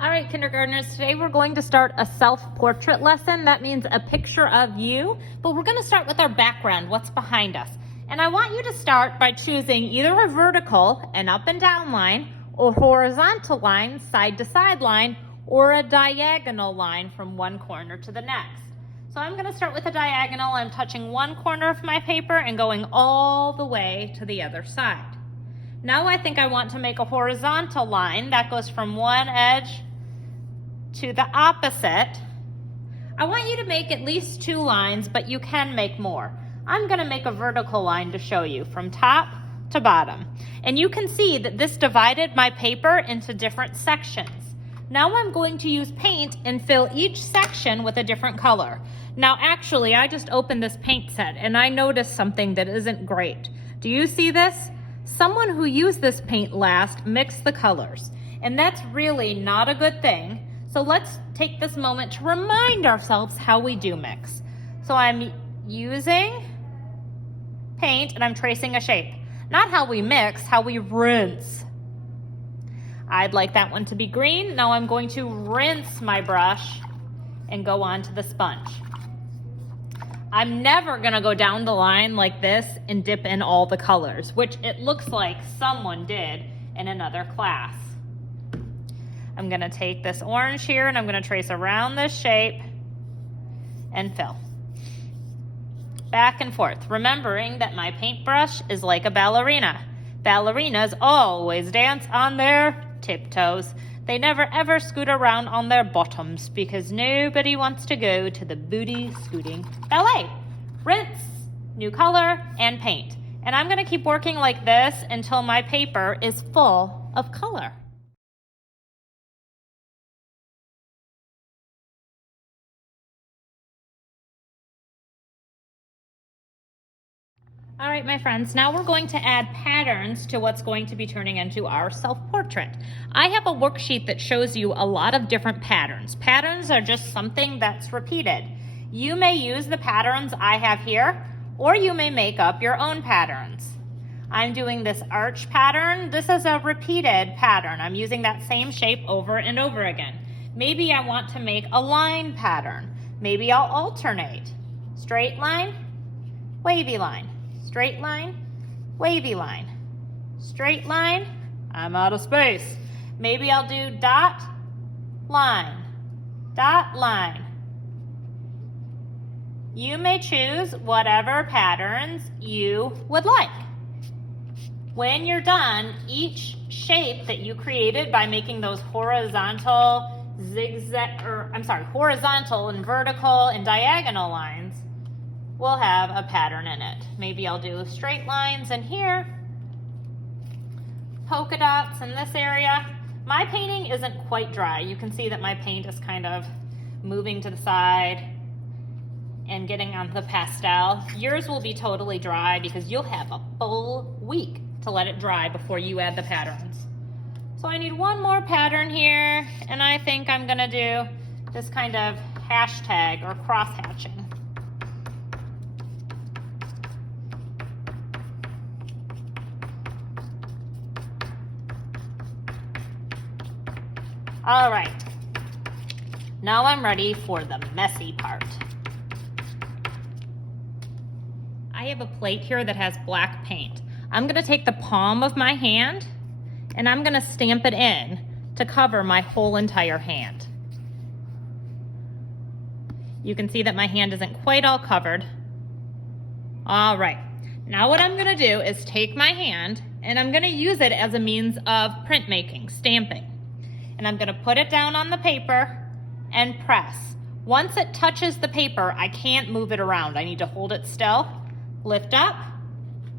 All right, kindergartners, today we're going to start a self-portrait lesson. That means a picture of you, but we're going to start with our background, what's behind us. And I want you to start by choosing either a vertical, an up and down line, or horizontal line, side to side line, or a diagonal line from one corner to the next. So I'm going to start with a diagonal. I'm touching one corner of my paper and going all the way to the other side. Now I think I want to make a horizontal line that goes from one edge to the opposite. I want you to make at least 2 lines, but you can make more. I'm going to make a vertical line to show you from top to bottom. And you can see that this divided my paper into different sections. Now I'm going to use paint and fill each section with a different color. Now actually, I just opened this paint set and I noticed something that isn't great. Do you see this? Someone who used this paint last mixed the colors, and that's really not a good thing. So let's take this moment to remind ourselves how we do mix. So I'm using paint and I'm tracing a shape. Not how we mix, how we rinse. I'd like that one to be green. Now I'm going to rinse my brush and go on to the sponge. I'm never gonna go down the line like this and dip in all the colors, which it looks like someone did in another class. I'm gonna take this orange here and I'm gonna trace around this shape and fill. Back and forth, remembering that my paintbrush is like a ballerina. Ballerinas always dance on their tiptoes. They never ever scoot around on their bottoms because nobody wants to go to the booty scooting ballet. Rinse, new color, and paint. And I'm gonna keep working like this until my paper is full of color. All right, my friends, now we're going to add patterns to what's going to be turning into our self-portrait. I have a worksheet that shows you a lot of different patterns. Patterns are just something that's repeated. You may use the patterns I have here, or you may make up your own patterns. I'm doing this arch pattern. This is a repeated pattern. I'm using that same shape over and over again. Maybe I want to make a line pattern. Maybe I'll alternate. Straight line, wavy line. Straight line, wavy line. Straight line, I'm out of space. Maybe I'll do dot, line, dot, line. You may choose whatever patterns you would like. When you're done, each shape that you created by making those horizontal horizontal and vertical and diagonal lines will have a pattern in it. Maybe I'll do straight lines in here, polka dots in this area. My painting isn't quite dry. You can see that my paint is kind of moving to the side and getting on the pastel. Yours will be totally dry because you'll have a full week to let it dry before you add the patterns. So I need one more pattern here, and I think I'm gonna do this kind of hashtag or cross-hatching. All right, now I'm ready for the messy part. I have a plate here that has black paint. I'm gonna take the palm of my hand and I'm gonna stamp it in to cover my whole entire hand. You can see that my hand isn't quite all covered. All right, now what I'm gonna do is take my hand and I'm gonna use it as a means of printmaking, stamping. And I'm gonna put it down on the paper and press. Once it touches the paper, I can't move it around. I need to hold it still, lift up,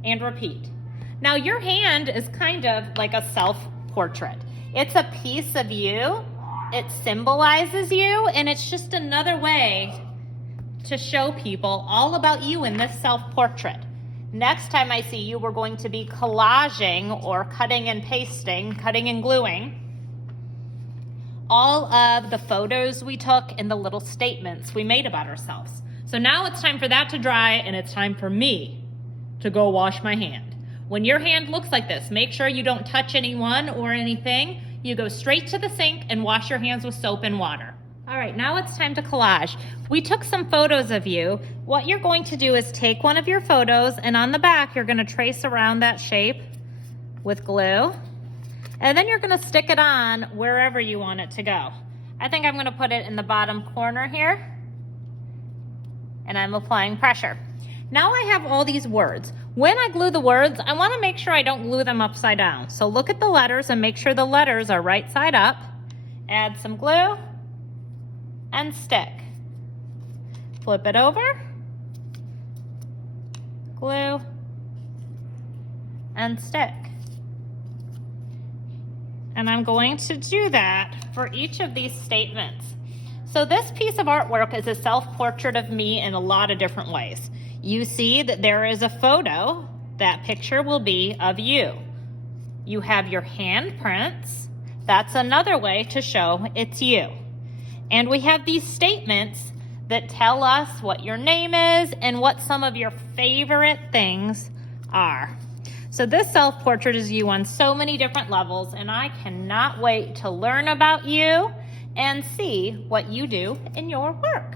and repeat. Now your hand is kind of like a self-portrait. It's a piece of you, it symbolizes you, and it's just another way to show people all about you in this self-portrait. Next time I see you, we're going to be collaging or cutting and pasting, cutting and gluing all of the photos we took and the little statements we made about ourselves. So now it's time for that to dry and it's time for me to go wash my hand. When your hand looks like this, make sure you don't touch anyone or anything. you go straight to the sink and wash your hands with soap and water. All right, now it's time to collage. We took some photos of you. What you're going to do is take one of your photos, and on the back, you're gonna trace around that shape with glue. And then you're gonna stick it on wherever you want it to go. I think I'm gonna put it in the bottom corner here. And I'm applying pressure. Now I have all these words. When I glue the words, I wanna make sure I don't glue them upside down. So look at the letters and make sure the letters are right side up. Add some glue and stick. Flip it over, glue, and stick. And I'm going to do that for each of these statements. So this piece of artwork is a self-portrait of me in a lot of different ways. You see that there is a photo. That picture will be of you. You have your handprints. That's another way to show it's you. And we have these statements that tell us what your name is and what some of your favorite things are. So this self-portrait is you on so many different levels, and I cannot wait to learn about you and see what you do in your work.